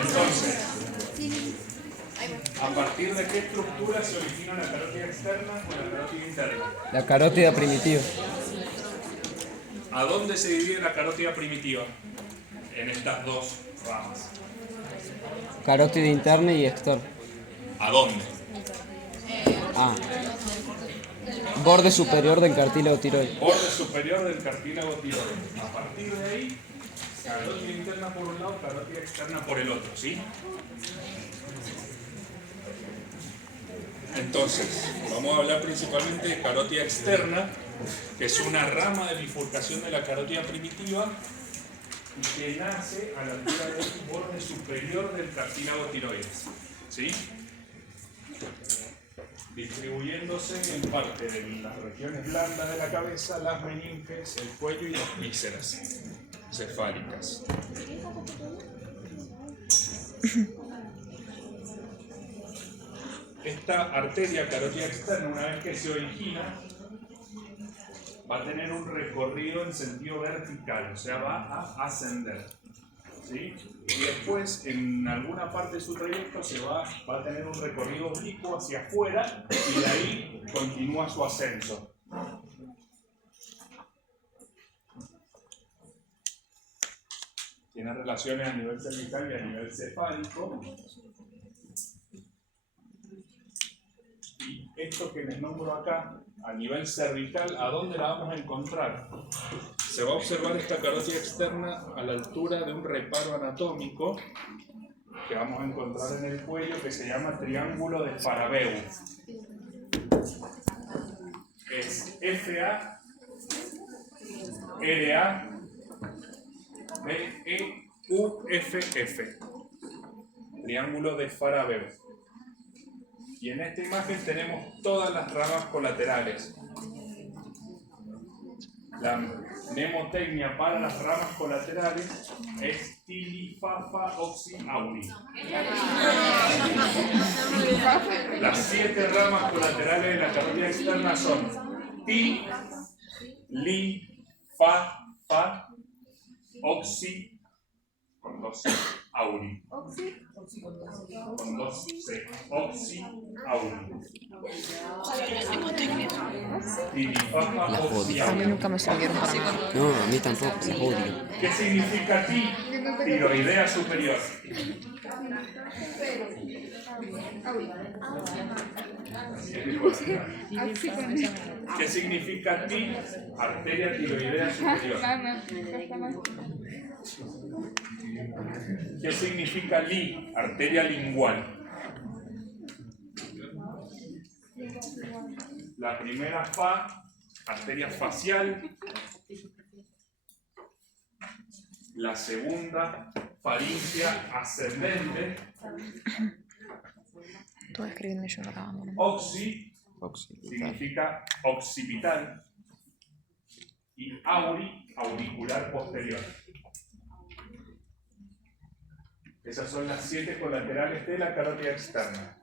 Entonces, ¿a partir de qué estructura se origina la carótida externa o la carótida interna? La carótida primitiva. ¿A dónde se divide la carótida primitiva? En estas dos ramas. Carótida interna y externa. ¿A dónde? Ah. Borde superior del cartílago tiroides. Borde superior del cartílago tiroides. A partir de ahí, carótida interna por un lado, carótida externa por el otro, ¿sí? Entonces, vamos a hablar principalmente de carótida externa, que es una rama de bifurcación de la carótida primitiva y que nace a la altura del borde superior del cartílago tiroides, ¿sí? Distribuyéndose en parte de las regiones blandas de la cabeza, las meninges, el cuello y las vísceras cefálicas. Esta arteria carótida externa, una vez que se origina, va a tener un recorrido en sentido vertical, o sea, va a ascender, ¿sí? Y después, en alguna parte de su trayecto, va a tener un recorrido oblicuo hacia afuera y de ahí continúa su ascenso. Tiene relaciones a nivel cervical y a nivel cefálico. Y esto que les nombro acá, a nivel cervical, ¿a dónde la vamos a encontrar? Se va a observar esta carótida externa a la altura de un reparo anatómico que vamos a encontrar en el cuello que se llama triángulo de Farabeu. Es FA, RA, BE, UFF. Triángulo de Farabeu. Y en esta imagen tenemos todas las ramas colaterales. La mnemotecnia para las ramas colaterales es Tilifafa Oxy Auri. Las 7 ramas colaterales de la carótida externa son Ti, Li, Fa, Fa, Oxy, con 2 Auri. Con 2 C. Oxy Auri. Tilifafa Oxy A mí Auri. nunca me sirvieron para nada. No, a mí tampoco, se odio. ¿Qué significa ti? Tiroidea superior. ¿Qué significa ti? Arteria tiroidea superior. ¿Qué significa li? Arteria lingual. La primera fa, arteria facial. La segunda, faringea ascendente. Todo escribiendo y yo grabando. ¿No? Oxi significa occipital. Y auri, auricular posterior. Esas son las 7 colaterales de la carótida externa.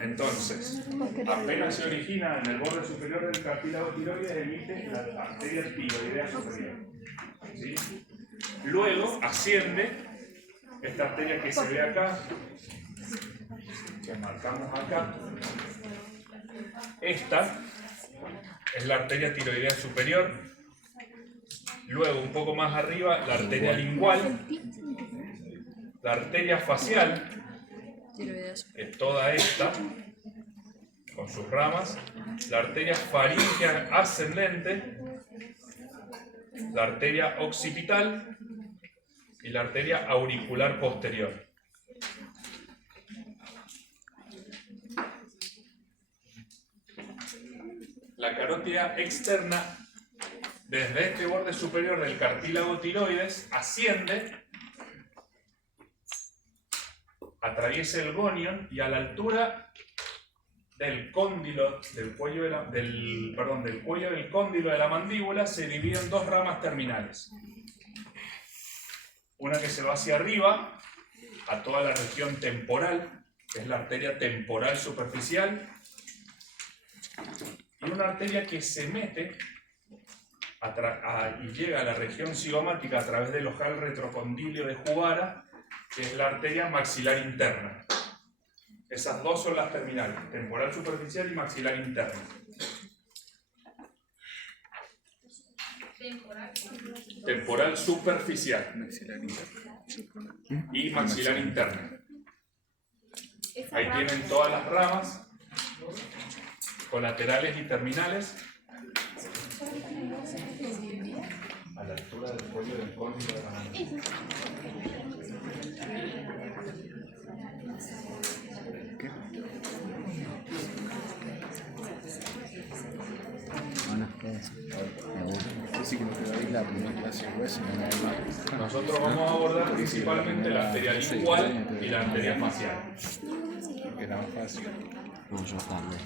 Entonces, apenas se origina en el borde superior del cartílago tiroides, emite la arteria tiroidea superior. ¿Sí? Luego asciende esta arteria que se ve acá, que marcamos acá. Esta es la arteria tiroidea superior. Luego, un poco más arriba, la arteria lingual. La arteria facial, que es toda esta, con sus ramas. La arteria faríngea ascendente. La arteria occipital y la arteria auricular posterior. La carótida externa, desde este borde superior del cartílago tiroides, asciende, atraviesa el gonion y a la altura del cóndilo, del cuello del cóndilo de la mandíbula se divide en 2 ramas terminales. Una que se va hacia arriba, a toda la región temporal, que es la arteria temporal superficial, y una arteria que se mete y llega a la región cigomática a través del ojal retrocondilio de Jugara, que es la arteria maxilar interna. Esas dos son las terminales, temporal superficial y maxilar interna. Temporal superficial y maxilar interna. Ahí tienen todas las ramas, colaterales y terminales. A la altura del cuello del cóndilo de la mano. Nosotros vamos a abordar principalmente la arteria lingual y la arteria facial. No, yo también.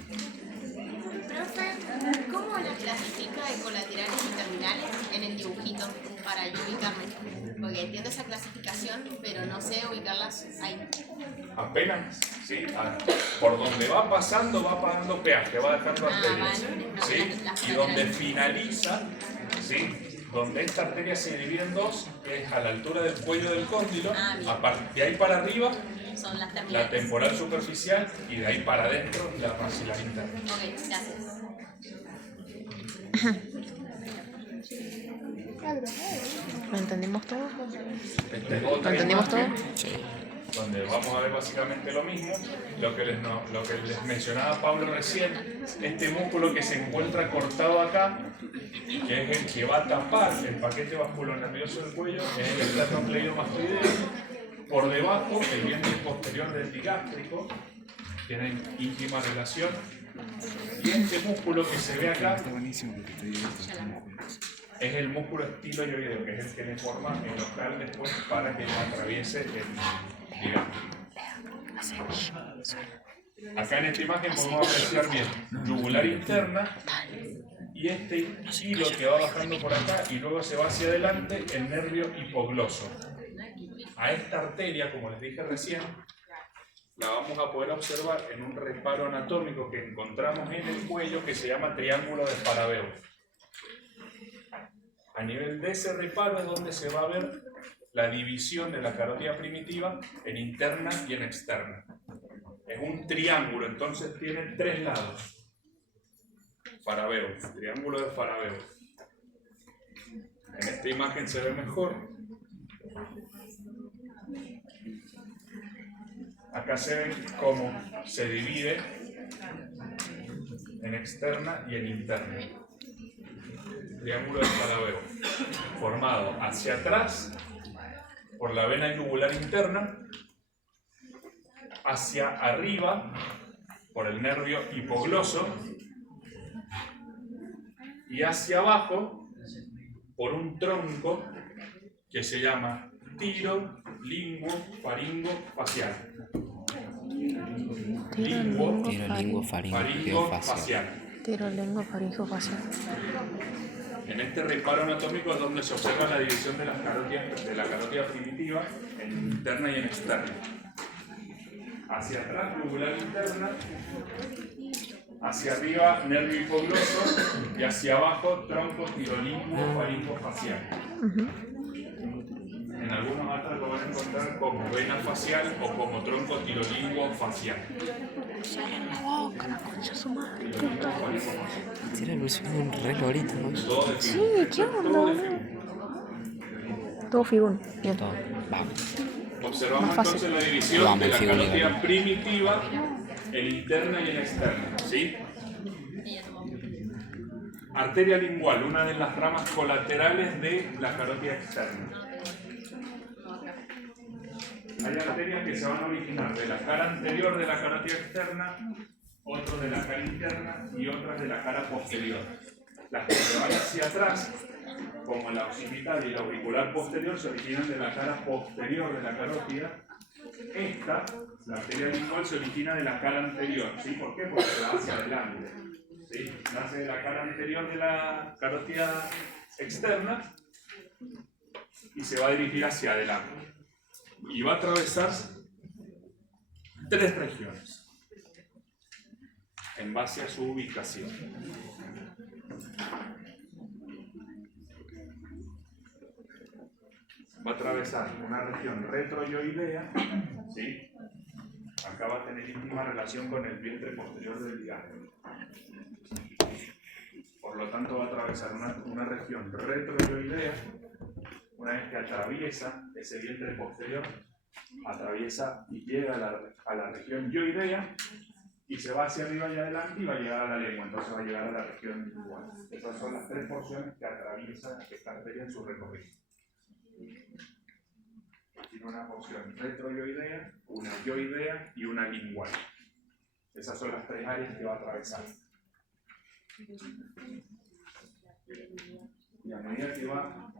Profe, ¿cómo la clasifica de colaterales y terminales en el dibujito para yo ubicarme? Porque entiendo esa clasificación, pero no sé ubicarlas ahí. Apenas, ¿sí? Por donde va pasando, va pagando peaje, va dejando arterias, ¿sí? Y donde finaliza, ¿sí? Donde esta arteria se divide en dos, que es a la altura del cuello del cóndilo, de ahí para arriba, son las terminales. la temporal superficial, y de ahí para adentro, la maxilar interna. Ok, gracias. ¿Lo entendimos todo? ¿Lo entendimos todo? Sí. Donde vamos a ver básicamente lo mismo, lo que les mencionaba Pablo recién, este músculo que se encuentra cortado acá, que es el que va a tapar el paquete vasculonervioso del cuello, es el esternocleidomastoideo. Por debajo, el vientre posterior del digástrico, tienen íntima relación, y este músculo que se ve acá es el músculo estiloioideo, que es el que le forma el ojal después para que no atraviese el digástrico. Acá en esta imagen podemos apreciar bien yugular interna y este hilo que va bajando por acá y luego se va hacia adelante el nervio hipogloso. A esta arteria, como les dije recién, la vamos a poder observar en un reparo anatómico que encontramos en el cuello que se llama triángulo de Farabeo. A nivel de ese reparo es donde se va a ver la división de la carótida primitiva en interna y en externa. Es un triángulo, entonces tiene tres lados. Farabeo, triángulo de Farabeo. En esta imagen se ve mejor. Acá se ve cómo se divide en externa y en interna. Triángulo de Farabeo, formado hacia atrás por la vena yugular interna, hacia arriba por el nervio hipogloso y hacia abajo por un tronco que se llama tiro, linguo, faringo, facial. Tiro, linguo, faringo, facial. Tiro, lengua, faringo, facial. En este reparo anatómico es donde se observa la división de la carótida primitiva en interna y en externa. Hacia atrás, yugular interna, hacia arriba, nervio hipogloso, y hacia abajo, tronco tirolinguo faringo facial. En algunos atlas lo van a encontrar como vena facial o como tronco tirolinguo facial. Tira un re lorito, ¿no? Todo de Sí, figura. ¿qué onda? Todo de figura. Todo figún. Bien. Todo. Vamos. Observamos Más fácil. entonces la división Vamos, de la figura. carótida primitiva en interna y en externa, ¿sí? Arteria lingual, una de las ramas colaterales de la carótida externa. Hay arterias que se van a originar de la cara anterior de la carótida externa, otras de la cara interna y otras de la cara posterior. Las que se van hacia atrás, como la occipital y la auricular posterior, se originan de la cara posterior de la carótida. Esta, la arteria lingual, se origina de la cara anterior. ¿Sí? ¿Por qué? Porque se va hacia adelante. ¿Sí? Nace de la cara anterior de la carótida externa y se va a dirigir hacia adelante. Y va a atravesar tres regiones en base a su ubicación. va a atravesar una región retroyoidea, ¿sí? Acá va a tener íntima relación con el vientre posterior del digástrico. Por lo tanto, va a atravesar una región retroyoidea. Una vez que atraviesa ese vientre posterior, atraviesa y llega a la región yoidea y se va hacia arriba y adelante y va a llegar a la lengua. Entonces va a llegar a la región lingual. Esas son las tres porciones que atraviesa esta arteria en su recorrido. Tiene una porción retroyoidea, una yoidea y una lingual. Esas son las tres áreas que va a atravesar. Y a medida que va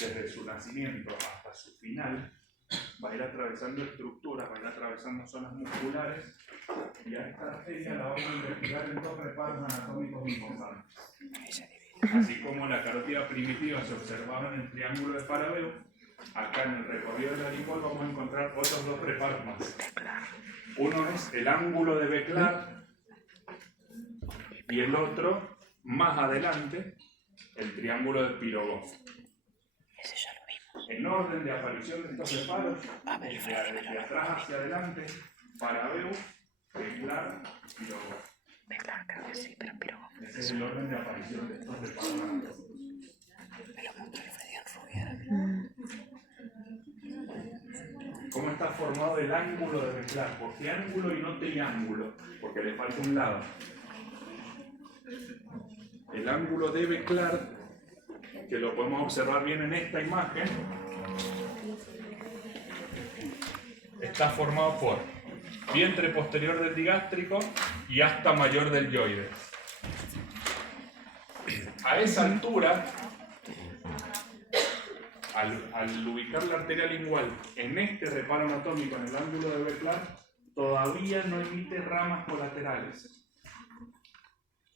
desde su nacimiento hasta su final, va a ir atravesando estructuras, va a ir atravesando zonas musculares, y a esta arteria la vamos a investigar en dos reparos anatómicos importantes. Así como la carótida primitiva se observaba en el triángulo de Farabeu, acá en el recorrido de la lingual vamos a encontrar otros dos reparos más. Uno es el ángulo de Beclar y el otro, más adelante, el triángulo de Pirogov. Ese ya lo vimos. En orden de aparición de estos reparos, A ver, de atrás hacia adelante, Farabeu, Beclar, Pirogov. Beclar, creo que sí, pero Pirogov. Ese es el orden de aparición de estos reparos. Me lo mostró el Freddy Rubiera. ¿Cómo está formado el ángulo de Beclar? ¿Por qué ángulo y no triángulo? Porque le falta un lado. El ángulo de Beclar, que lo podemos observar bien en esta imagen, está formado por vientre posterior del digástrico y asta mayor del yoides. A esa altura, al ubicar la arteria lingual en este reparo anatómico, en el ángulo de Beclar, todavía no emite ramas colaterales.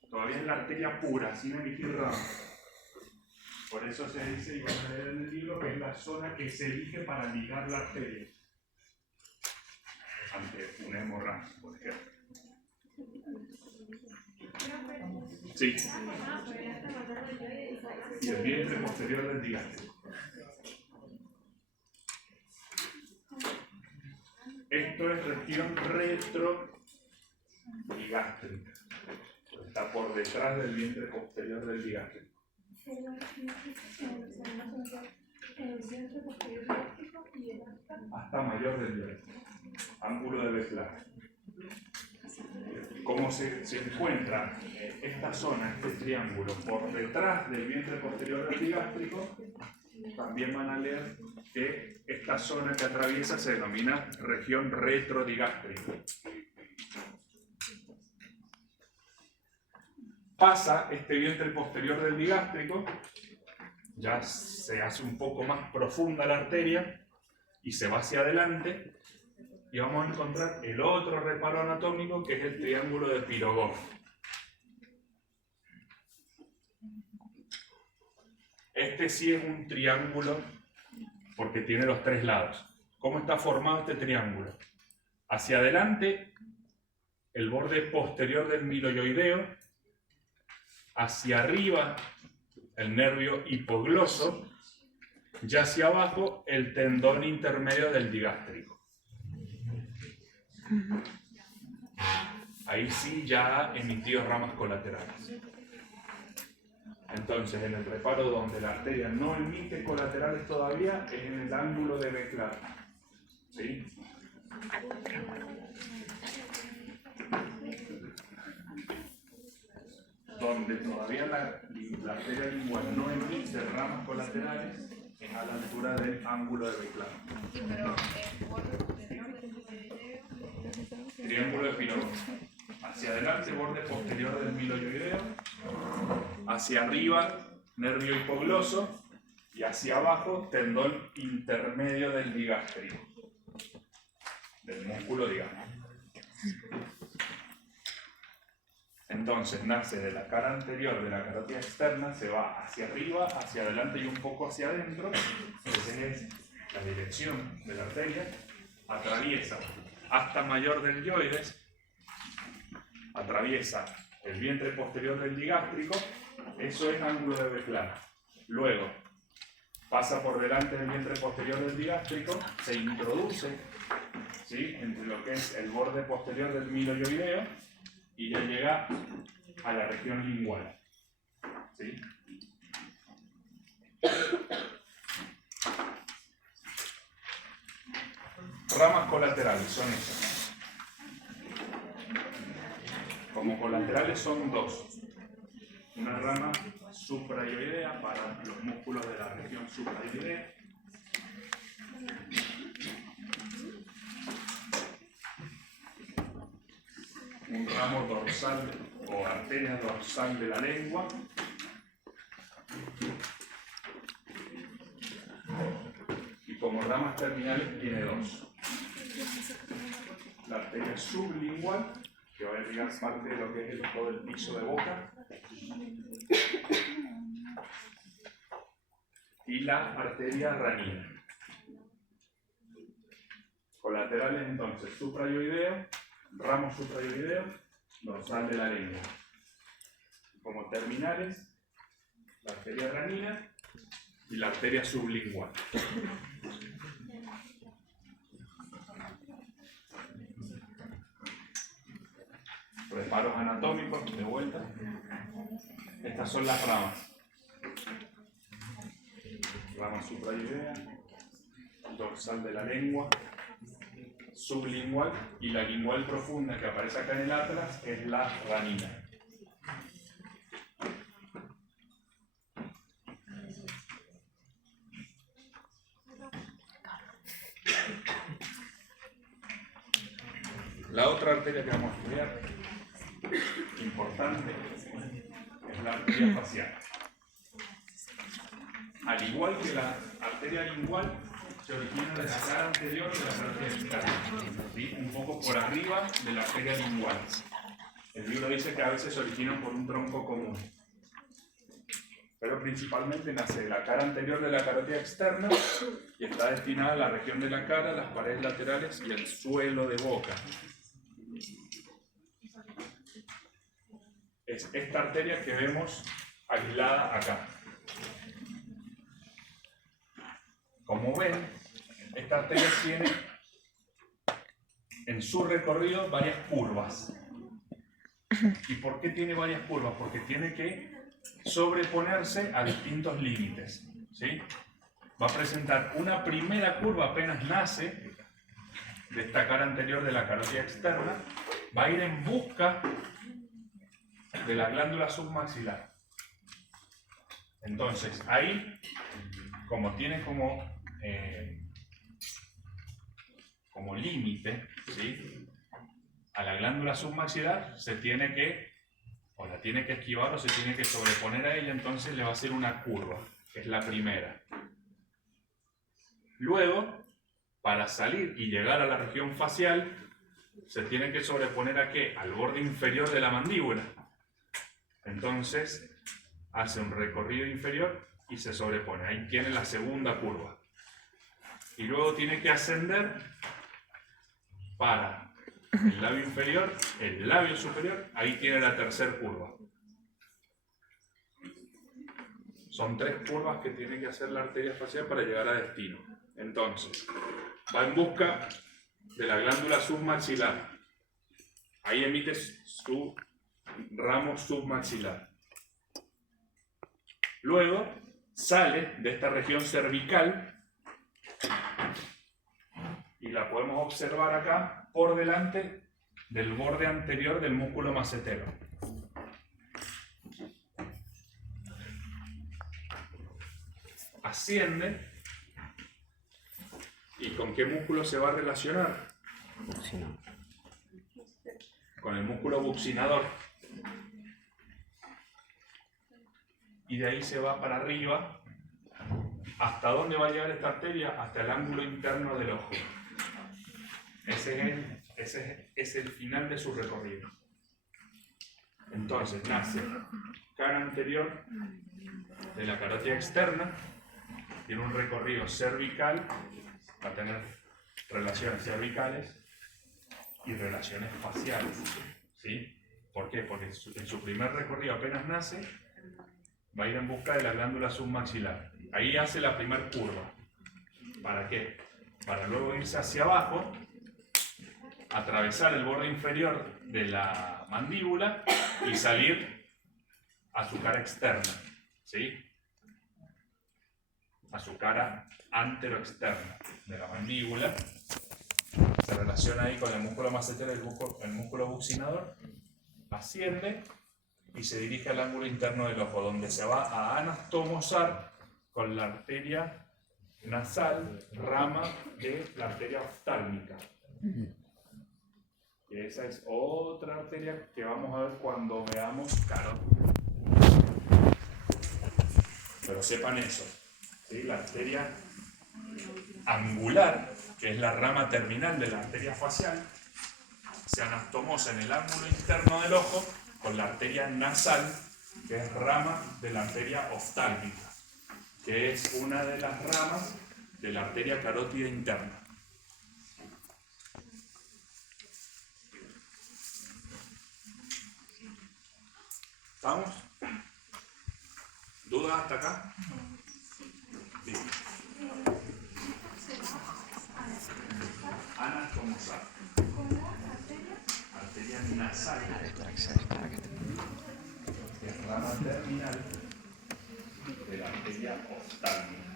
Todavía es la arteria pura, sin emitir ramas. Por eso se dice, y van a leer en el libro, que es la zona que se elige para ligar la arteria ante una hemorragia, por ejemplo. Sí. Y el vientre posterior del digástrico. Esto es región retrodigástrica. Está por detrás del vientre posterior del digástrico. Hasta mayor del digástrico. Ángulo de Beclar. Como se encuentra esta zona, este triángulo, por detrás del vientre posterior del digástrico, también van a leer que esta zona que atraviesa se denomina región retrodigástrica. Pasa este vientre posterior del digástrico, ya se hace un poco más profunda la arteria y se va hacia adelante, y vamos a encontrar el otro reparo anatómico, que es el triángulo de Pirogov. Este sí es un triángulo porque tiene los tres lados. ¿Cómo está formado este triángulo? Hacia adelante, el borde posterior del miloyoideo, hacia arriba, el nervio hipogloso, y hacia abajo, el tendón intermedio del digástrico. Ahí sí ya ha emitido ramas colaterales. Entonces, en el reparo donde la arteria no emite colaterales todavía, es en el ángulo de Beclar. ¿Sí? Donde todavía la arteria lingual no emite ramas colaterales, es a la altura del ángulo de Beclar. Sí, pero Triángulo de Pirogov. Hacia adelante, borde posterior del miloyoideo. Hacia arriba, nervio hipogloso. Y hacia abajo, tendón intermedio del digástrico. Del músculo digástrico. Entonces nace de la cara anterior de la carótida externa, se va hacia arriba, hacia adelante y un poco hacia adentro. Esa es la dirección de la arteria. Atraviesa asta mayor del yoides, atraviesa el vientre posterior del digástrico, eso es ángulo de Beclar. Luego, pasa por delante del vientre posterior del digástrico, se introduce, ¿sí?, entre lo que es el borde posterior del miloioideo y ya llega a la región lingual, ¿sí? Ramas colaterales son estas. Como colaterales son dos. Una rama suprayoidea para los músculos de la región suprayoidea. Un ramo dorsal o arteria dorsal de la lengua. Y como ramas terminales tiene dos. La arteria sublingual, que va a irrigar parte de lo que es todo el piso de boca. Y la arteria ranina. Colaterales entonces, suprayoideo, ramo suprayoideo, dorsal de la lengua. Como terminales, la arteria ranina y la arteria sublingual. Reparos anatómicos, de vuelta. Estas son las ramas. Rama suprayoidea, dorsal de la lengua, sublingual, y la lingual profunda que aparece acá en el atlas es la ranina. La otra arteria que vamos a estudiar, importante, es la arteria facial. Al igual que la arteria lingual, se origina de la cara anterior de la arteria externa, ¿sí?, un poco por arriba de la arteria lingual. El libro dice que a veces se originan por un tronco común, pero principalmente nace de la cara anterior de la carótida externa y está destinada a la región de la cara, las paredes laterales y el suelo de boca. Es esta arteria que vemos aislada acá. Como ven, esta arteria tiene en su recorrido varias curvas. ¿Y por qué tiene varias curvas? Porque tiene que sobreponerse a distintos límites, ¿sí? Va a presentar una primera curva apenas nace de esta cara anterior de la carótida externa, va a ir en busca de la glándula submaxilar. Entonces, ahí, como tiene como límite, ¿sí?, a la glándula submaxilar, se tiene que, o la tiene que esquivar o se tiene que sobreponer a ella, entonces le va a hacer una curva, que es la primera. Luego, para salir y llegar a la región facial, se tiene que sobreponer ¿a qué? Al borde inferior de la mandíbula. Entonces, hace un recorrido inferior y se sobrepone. Ahí tiene la segunda curva. Y luego tiene que ascender para el labio inferior, el labio superior, ahí tiene la tercera curva. Son 3 curvas que tiene que hacer la arteria facial para llegar a destino. Entonces, va en busca de la glándula submaxilar. Ahí emite su ramo submaxilar. Luego, sale de esta región cervical y la podemos observar acá por delante del borde anterior del músculo macetero. Asciende. ¿Y con qué músculo se va a relacionar? Con el músculo buccinador. Y de ahí se va para arriba. ¿Hasta dónde va a llegar esta arteria? Hasta el ángulo interno del ojo. Ese es el final de su recorrido. Entonces nace cara anterior de la carótida externa, tiene un recorrido cervical, va a tener relaciones cervicales y relaciones faciales, ¿sí? ¿Por qué? Porque en su primer recorrido apenas nace, va a ir en busca de la glándula submaxilar. Ahí hace la primer curva. ¿Para qué? Para luego irse hacia abajo, atravesar el borde inferior de la mandíbula y salir a su cara externa, ¿sí? A su cara anteroexterna de la mandíbula. Se relaciona ahí con el músculo macetero y el músculo buccinador. Asciende y se dirige al ángulo interno del ojo, donde se va a anastomosar con la arteria nasal, rama de la arteria oftálmica. Y esa es otra arteria que vamos a ver cuando veamos carótida. Pero sepan eso, ¿sí? La arteria angular, que es la rama terminal de la arteria facial, se anastomosa en el ángulo interno del ojo con la arteria nasal, que es rama de la arteria oftálmica, que es una de las ramas de la arteria carótida interna. ¿Estamos? ¿Dudas hasta acá? Sí. Anastomosar. Arteria nasal. Que es rama terminal de la arteria oftálmica.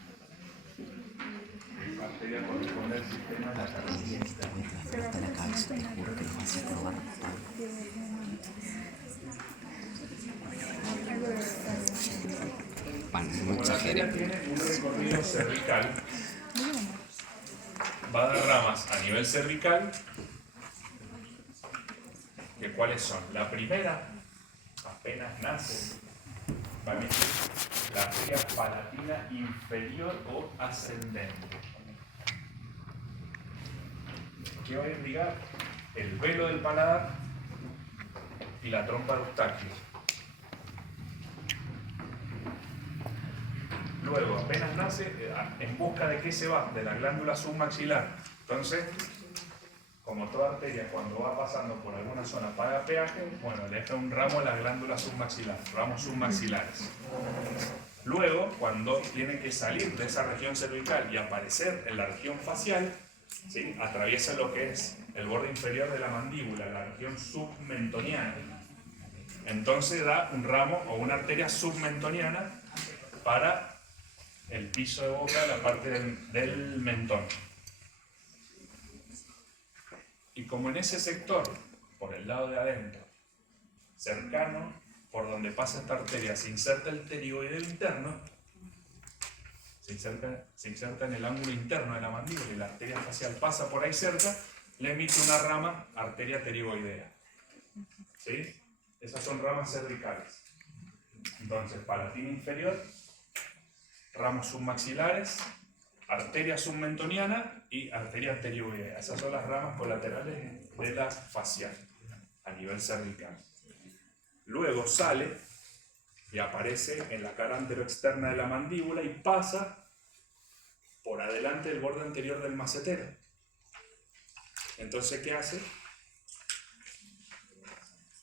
La arteria corresponde al sistema de la carótida interna. Hasta la cabeza, te juro que lo vas a probar. No exageren. Tiene un recorrido cervical, va a dar ramas a nivel cervical, que ¿cuáles son? La primera, apenas nace, va a emitir la arteria palatina inferior o ascendente, que va a irrigar el velo del paladar y la trompa de Eustaquio. Luego, apenas nace, ¿en busca de qué se va? De la glándula submaxilar. Entonces, como toda arteria, cuando va pasando por alguna zona paga peaje, bueno, le deja un ramo a la glándula submaxilar, ramos submaxilares. Luego, cuando tiene que salir de esa región cervical y aparecer en la región facial, ¿sí? Atraviesa lo que es el borde inferior de la mandíbula, la región submentoniana. Entonces da un ramo o una arteria submentoniana para el piso de boca, la parte del mentón. Y como en ese sector, por el lado de adentro, cercano, por donde pasa esta arteria, se inserta el pterigoideo interno, se inserta en el ángulo interno de la mandíbula y la arteria facial pasa por ahí cerca, le emite una rama, arteria pterigoidea. ¿Sí? Esas son ramas cervicales. Entonces, palatina inferior, ramos submaxilares, arteria submentoniana y arteria pterigoidea. Esas son las ramas colaterales de la facial a nivel cervical. Luego sale y aparece en la cara anteroexterna de la mandíbula y pasa por adelante del borde anterior del macetero. Entonces, ¿qué hace?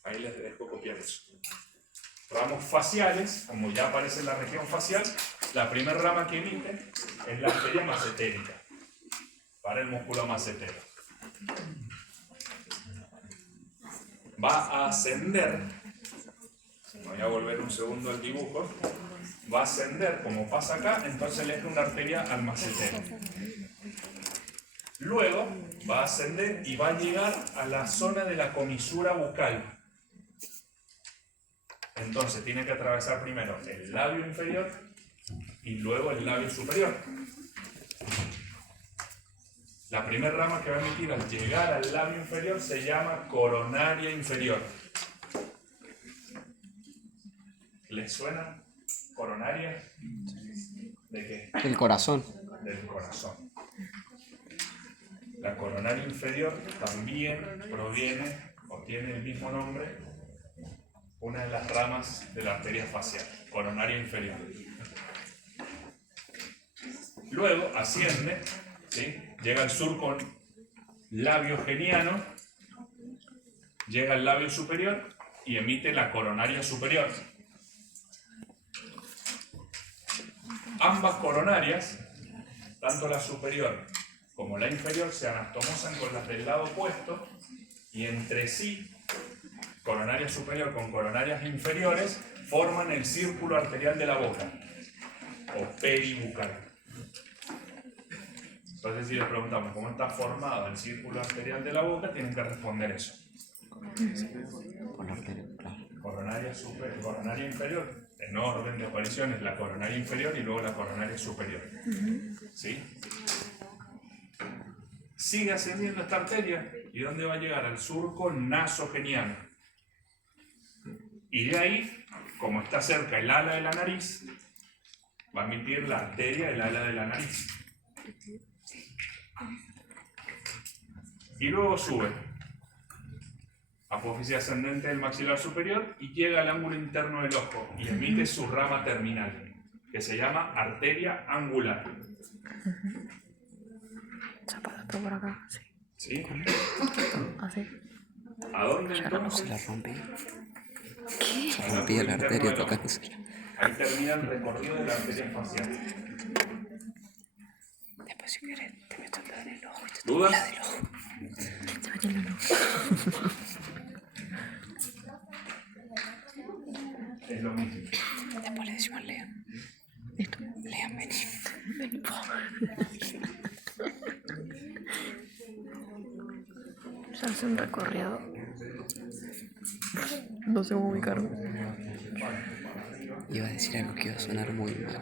Ahí les dejo copiar eso. Ramos faciales, como ya aparece en la región facial, la primera rama que emite es la arteria macetérica, para el músculo macetero. Va a ascender, voy a volver un segundo al dibujo, va a ascender como pasa acá, entonces le deja una arteria al macetero. Luego va a ascender y va a llegar a la zona de la comisura bucal. Entonces tiene que atravesar primero el labio inferior y luego el labio superior. La primera rama que va a emitir al llegar al labio inferior se llama coronaria inferior. ¿Les suena? ¿Coronaria? ¿De qué? El corazón. Del corazón. La coronaria inferior también proviene o tiene el mismo nombre, una de las ramas de la arteria facial, coronaria inferior. Luego asciende, ¿sí? Llega al surco labio geniano, llega al labio superior y emite la coronaria superior. Ambas coronarias, tanto la superior como la inferior, se anastomosan con las del lado opuesto y entre sí, coronaria superior con coronarias inferiores, forman el círculo arterial de la boca, o peribucal. Entonces, si les preguntamos cómo está formado el círculo arterial de la boca, tienen que responder eso. Con la arteria, claro. Coronaria superior, coronaria inferior, en orden de aparición es la coronaria inferior y luego la coronaria superior. ¿Sí? Sigue ascendiendo esta arteria y ¿dónde va a llegar? Al surco nasogeniano. Y de ahí, como está cerca el ala de la nariz, va a emitir la arteria del ala de la nariz. Y luego sube, apófisis ascendente del maxilar superior, y llega al ángulo interno del ojo y emite su rama terminal, que se llama arteria angular. Zapato por acá, sí. ¿Sí? Así. ¿A dónde Se entonces? la rompí. ¿Qué? Se rompía la arteria tocándosela. Ahí termina el recorrido de la arteria facial. Después si quieres te meto la del ojo y te ¿Dudas? la del ojo. Te meto en el ojo. Es lo mismo. Después le decimos a Lean. Listo. Lean, vení. Vení, po. Se hace un recorrido. No sé cómo ubicarme. Iba a decir algo que iba a sonar muy mal.